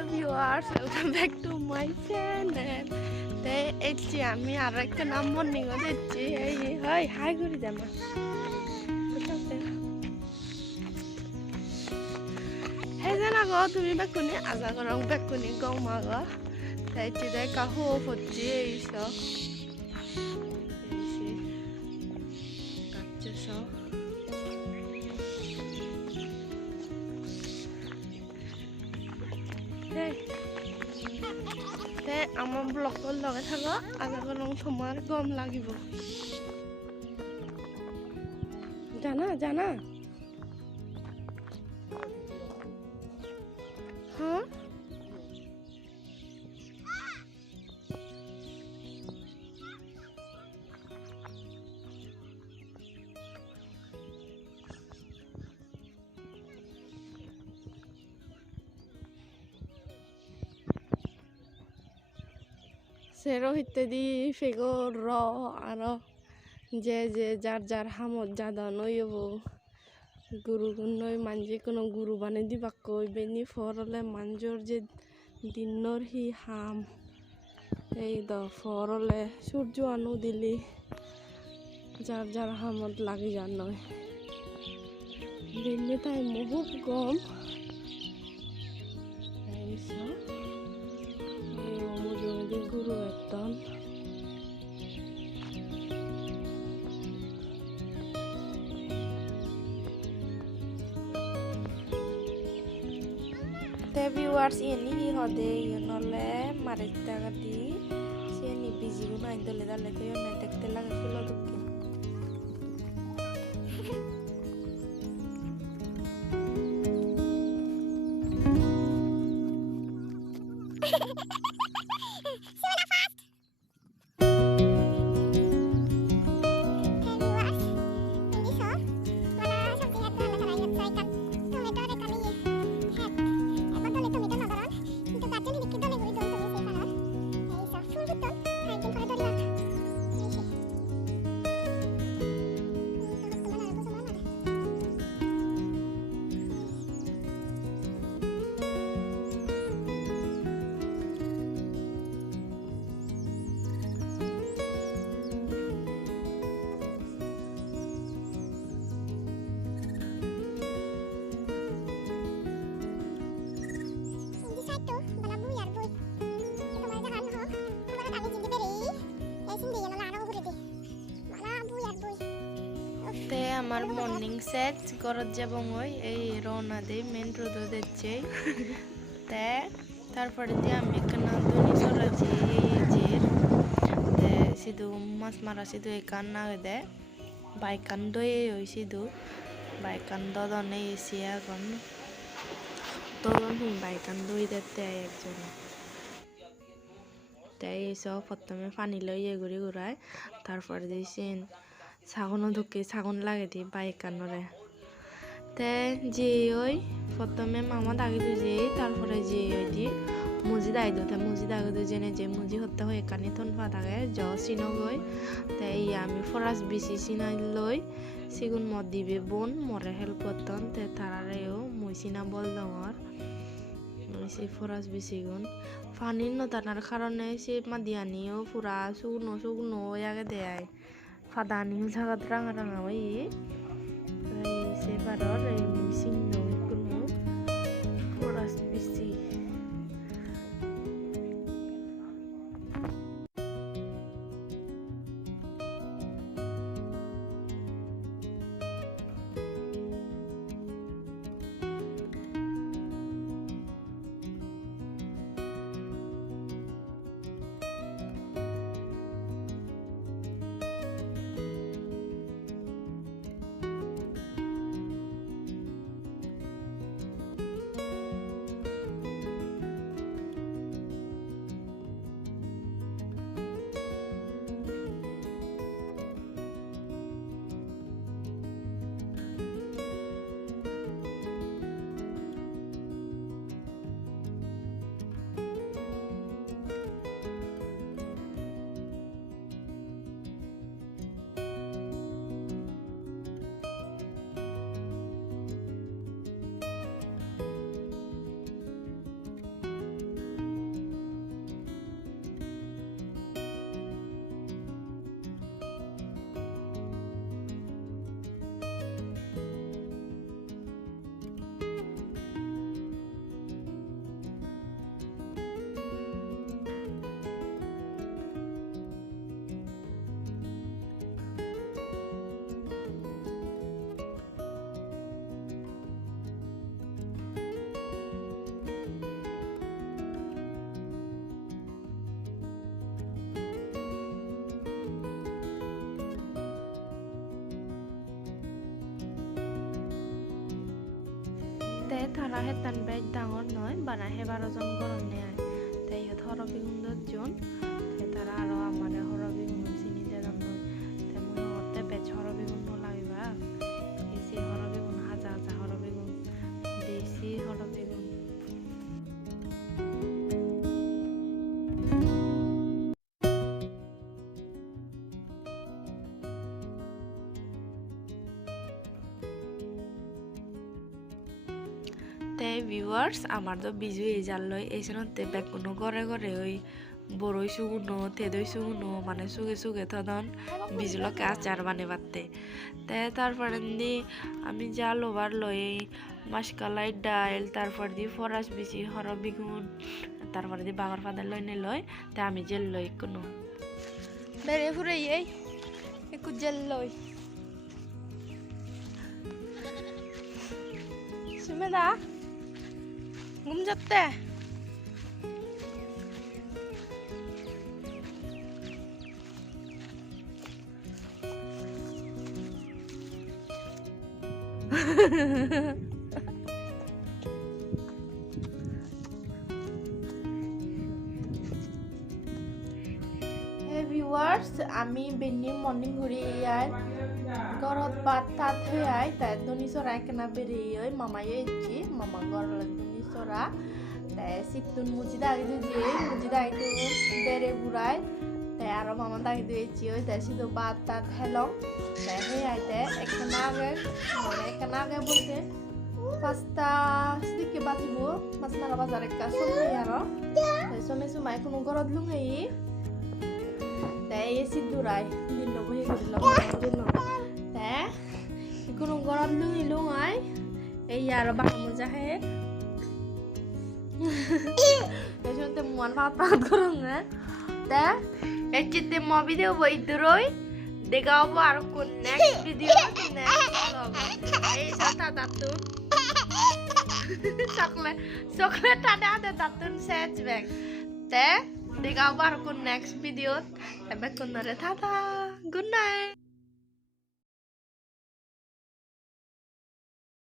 Hello viewers, welcome back to my channel. এই আমি আর একটা নাম মর্নিং দিচ্ছি এই হাই হাই করে দেমা হে জানা গো তুমি বেকুনি আজা করং বেকুনি গৌমা গো তাই চিদাই কাহু হচ্ছে এইসব আমার ব্লগৰ লগে থাক আজাগৰ তোমাৰ গম লাগিব জানা জানা হ্যাঁ সেরো ইত্যাদি ফেগর র আর যে যে যার যার হামত জাদা নইব গুরু নই মানজে কোনো গুরু বানে দিবা কই বেনি ফরলে মানজর যে দিনর হি হাম এই দ ফরলে সূর্য আনু দিলি যার যার হামত লাগি যার নয় বেনি তাই বহুত গম গুরু একদম viewers ini hode yunole marita gati sieni busy guna indole dale to yonna dekte lage fulo dukke আমার মর্নিং সেট ঘরত যাব মই এই রওনা দেই মেন রোড দিচ্ছে তে তারপরে দিয়ে আমি এখানে দুনি সরাজি এই যে তে সিধু মাছ মারা সিধু এখান না দে বাইকান দই ওই সিধু বাইকান দদনে এসি এখন দদন হুম বাইকান দই দিতে একজন তাই এইসব প্রথমে পানি লইয়ে ঘুরে ঘুরায় তারপরে দিয়েছেন ছাগনও ঢুকে ছাগন লাগে দি বাইক কানরে তে যে ওই প্রথমে মামা দাগে দুজে তারপরে যে ওই দি মুজি দাই দো তে মুজি দাগে দু জেনে যে মুজি হতে হয় কানি থন পা দাগে জ সিনো গই তে আমি ফরাস বিসি সিনাই লই সিগুন মদ দিবে বোন মরে হেল্প করতন তে তারারেও মুই সিনা বল দঙর সে ফরাস বিসিগুন পানির নতানার কারণে সে মাদিয়ানিও পুরা শুকনো শুকনো আগে দেয় ফাদানি জাগাত রাঙা রাঙা ওই সেবারর এই মিসিং নই কোনো ফরাস বিসি তারা হেতান বেশ ডাঙর নয় বানায় হে 12 জন গরম নেয় তাই হরবি গুণ 10 জন তারা আরো আমার হরবি গুণ চিনি দিয়ে দাম নয় তাই মনে করতে বেশ হরবি গুণ লাগিবা এই যে হরবি গুণ হাজার হাজার হরবি গুণ দেশি হরবি গুণ তে ভিউয়ার্স আমার তো বিজু এই জাল লই এই সনতে বেগুনো ঘরে ঘরে ওই বড়ই সুগুনো তেদই সুগুনো মানে সুগে সুগে তখন বিজুলকে আচার বানে বাতে তে তারপরে দি আমি জাল ওভার লই মাসকালাই ডাইল তারপর দি ফরাস বিচি হর বিগুন তারপরে দি বাগার ফাদার লই নে লই তে আমি জেল লই কোনো বেরে ফুরে এই একটু জেল লই সুমেদা ঘুম যাচ্ছে ভিউয়ার্স আমি বেনি মর্নিং ঘুরি আই ঘরত ভাত তাত হয়ে আই তাই দনি চড়াই কেনা বেরিয়ে মামাই এসছি মামা ঘর দনি চড়া তাই সিটুন মুজি দাগি দিয়ে মুজি দাগি বেড়ে বুড়াই তাই আরো মামা দাগি দিয়েছি ওই তাই শুধু ভাত তাত হেলং তাই হয়ে আইতে একখানা আগে বলতে 5টা দিকে বাজিব মাছনারা বাজার একটা সময় আরো তাই সময় সময় কোনো ঘরত লুঙাই তাই এসি দূরাই দিন বহি গেলাম তাই কোনো ঘরত লুঙি লুঙাই এই আর বাবা মজা হে এই শুনতে মন ভাত করুন না তা এই চিত্তে ভিডিও বই দূরই দেখাবো আর কোন নেক্সট ভিডিও এই সাথে দাতুন চকলেট আদে দাতুন সেচ ব্যাগ তে দেখাবো আর কোন নেক্সট ভিডিও এবার কোন রে থাতা গুড নাইট